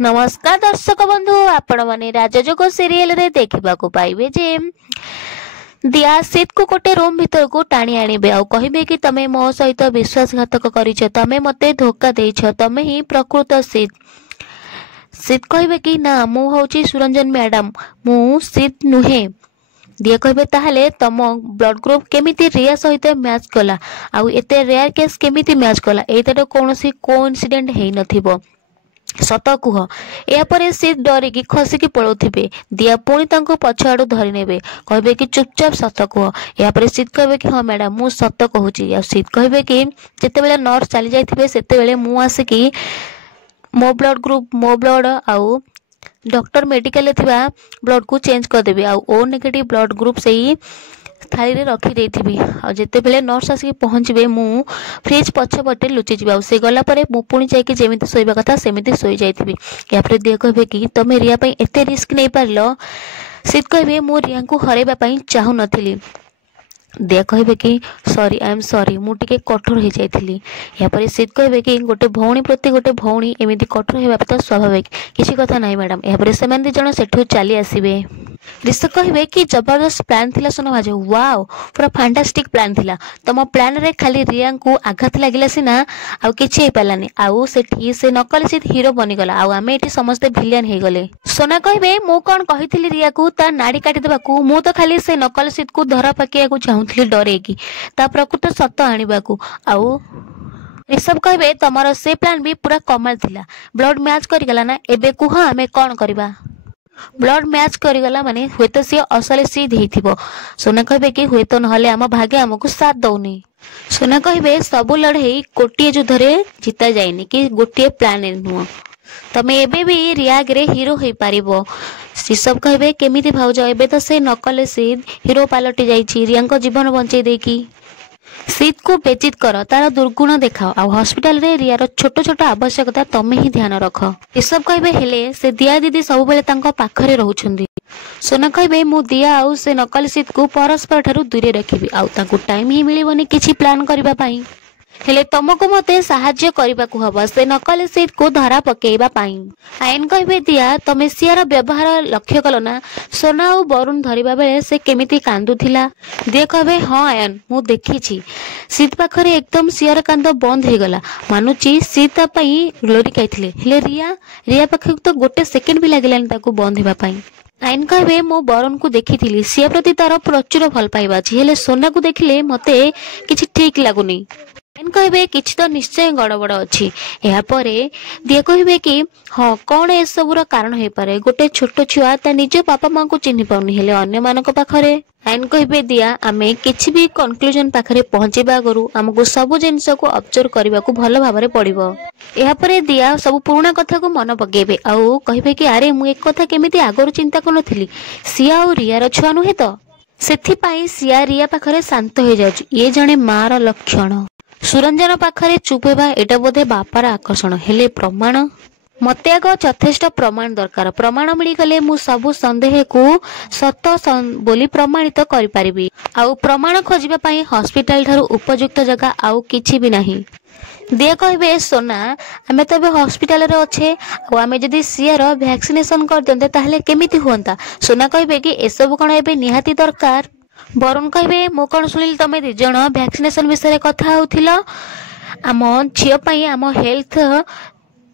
नमस्कार दर्शक बंधु आपण माने राजजोग सीरियल रे देखा पाइबे जे दिया सीत को गोटे रूम भीतर को टाणी आनिबे आ कहिबे कि तमे मो सहित विश्वासघातक करिछ, तमे मते धोखा देइछ, तमे ही प्रकृत सीत। सीत कहिबे कि ना मु होची सुरंजन मैडम, मु सीत नुहे। दिया कहिबे ताहले तम ब्लड ग्रुप केमिति रिया सहित मैच कला आ एते रेयर केस केमिति मैच कला, एते कोनोसी कोइंसिडेंट हेइ नथिबो, सत कुह। यापर सी डरिकी खसिकी पड़ोथिबे। दिया पुणी तांको पछ आडू धरी नेबे, कहबे कि चुपचाप सत कुह। यापर सीत कहबे कि हाँ मैडम मु सत कहूची। या सीत कहबे कि जेतेबेले नर्स चली जाइथिबे सेतेबेले मु आसिकी मो ब्लड ग्रुप मो ब्लड आउ डॉक्टर मेडिकल थिबा ब्लड को चेंज कर देबे। आउ ओ नेगेटिव ब्लड ग्रुप सेही थाली रे रखी देथिबी। आ जेते बेले नर्स आसी पहुंचबे मु फ्रिज पछ पटे लुचि जिबा। से गला परे मु पुणी जाई कि जेमिति सोइबा कथा सेमिति सोइ जाइथिबी। या फिर दिया कहबे कि तमे रिया पई एते रिस्क नै पारलो। सीत कहबे मु रिया को हरेबा पई चाहू नथिली। दिया कहबे कि सॉरी आई एम सॉरी मु टिके कठोर हो जाइथिली। या पर सीत कहबे कि गोटे भौणी प्रति गोटे भौणी एमिति कठोर हेबा तो स्वाभाविक, किछि कथा नै मैडम। या पर सेमान दि जण सेठु चली आसीबे। ऋषभ कहबे कि जबरदस्त प्लान थिला सोना भाज, वाओ पूरा फैंटास्टिक प्लान थिला। तम प्लान रे खाली रिया को आघात लागिला सिना आउ किछि हे पालानी, आउ सेठी से नकली सीत हीरो बनी गला, आउ आमे एठी समस्त विलेन हे गले। सोना कहबे मु कोन कहिथिली रिया को ता नाडी काटी देबा को, मु तो खाली से नकली सीत को धरा पकिया को चाहुथली डरे की ता प्रकृत सत्य आनिबा को। आउ ऋषभ कहबे तमरो से प्लान भी पूरा कमाल थिला। ब्लड मैच करि गला ना, एबे कुह आमे कोन करबा। ब्लड मैच करिगला माने हुए तो सी असले सीध हेथिबो। सोना कहबे कि हुए तो नहले आम भाग्य हमको साथ दउनी। सोना कहबे सबु लड़ाई गोटिए युद्ध रे जीता जायनी कि गोटिए प्लान नुह, तमे एबे भी रिया रे हीरो होई पारिबो। ऋषभ कहबे केमिति भाउज, एबे तो से नकले सीध हीरो पालटी जाईछि, रिया को जीवन बंचै देकी। सीत को बेचित कर, तार दुर्गुण देखाओ, आ हॉस्पिटल रे रियार छोट छोट आवश्यकता तमे ही ध्यान रख। ऋषभ कहबे हेले से दिया दीदी सब बेले तांको पाखरे रहउछंदी। सोना कहबे मु दिया आउ से नकली सीत को परस्पर ठारू दूरे रखिबी, आउ तांको टाइम ही मिलिबनी किछि प्लान करबा पई। हेले तुमको मते साहाय्य करबाकू हबो से नकली सीट को धरा पकेइबा पाई। आयन कहबे दिया तमे सियार व्यवहार लक्ष्य कलो ना, सोना और वरुण धरिबा बेले से केमिति कांदुथिला। दिया कहबे हाँ आयन मु देखिछि, सीत पाखरे एकदम सियार कांद बंद हे गला, मानुची सीता पई लोरी काइथिले। हेले रिया पाखे तो गोटे सेकेंड भी लागिलानी ताकू बंद हेबा पाई। आयन कहबे मो वरुण को देखिथिली, सिया प्रति तार प्रचुर भल पाइबा अछि, हेले सोना को देखिले मते किछि ठीक लागुनी। आयन कहबे किछि तो निश्चय गड़बड़ अछि। या परे दिया कहबे कि हाँ कौन ए सबुर कारण हे पारे, गोटे छोट छुआ ता निज बापा मां को चिन्हि पाउनी हेले अन्य मानक पाखरे। आयन कहबे दिया आमे किछि भी कंक्लूजन पाखरे पहुंचेबा गरु हमको सब जिंस को ऑब्जर्व करबा को भलो भाबरे पड़िबो। या परे दिया सब पुराना कथा को मन पकेबे आउ कहबे कि अरे मु एक कथा केमिति आगरु चिंता करनथिली, सिया और रियार छुआ नुहे तो सेथि पई सिया रिया पाखरे शांत हो जाउछ, ये जणे मार लक्षण। सुरंजन पाखरे चुप हेबा एटा बोधे बापार आकर्षण, हेले प्रमाण मते आग यथेष्ट प्रमाण दरकार। प्रमाण मिली गले मु सबु संदेह को सत बोली प्रमाणित करि परिबी। आउ प्रमाण खोजिबा पई हॉस्पिटल थारु उपयुक्त जगह आउ किछि भी नाही। दिया कहबे सोना आमे तबे हॉस्पिटल रे अच्छे, आ आमे जदी सियार वैक्सीनेशन कर दंते ताहले केमिति होंता। सोना कहबे कि ए सब कोन एबे निहाती दरकार। वरुण कहबे मो कोन सुनिल तमे दि जण वैक्सीनेशन विषय कथा होथिलो, आम झियो पई आम हेल्थ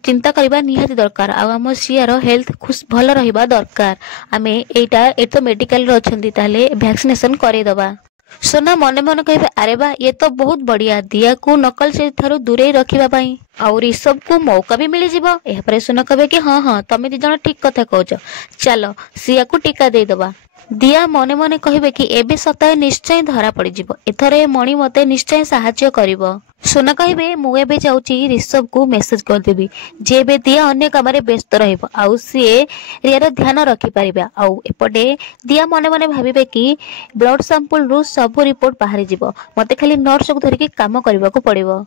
चिंता करबा निहाती दरकार, आ आम सियार हेल्थ खुश भल रहिबा दरकार। आमे एटा एतो मेडिकल रे अछंती ताले वैक्सीनेशन करे दबा। सोना मने मने कहबे अरे बा ये तो बहुत बढ़िया, दिया को नकल से थारु दूरे रखिबा पई और ऋषभ को मौका भी मिली जिवो। एहा परे सोना कहबे कि हाँ हाँ तमे दि जण ठीक कथा कहउछ, चलो सिया को टीका दे दबा। दिया मने मने कहबे कि एबे सताय निश्चय धरा पड़ी जिवो, एथरे मणि मते निश्चय सहाय्य करिवो। सोना कहबे मु एबे जाउची ऋषभ को मेसेज कर देबी जे एबे दिया अन्य काम रे व्यस्त रहइबो, आउ सिए रियार ध्यान रखि परिबा। आउ एपटे दिया मने मने भाबिबे कि ब्लड सैंपल रु सब रिपोर्ट बाहरी जिवो, मते खाली नर्स को धरिके काम करबा को पड़िबो।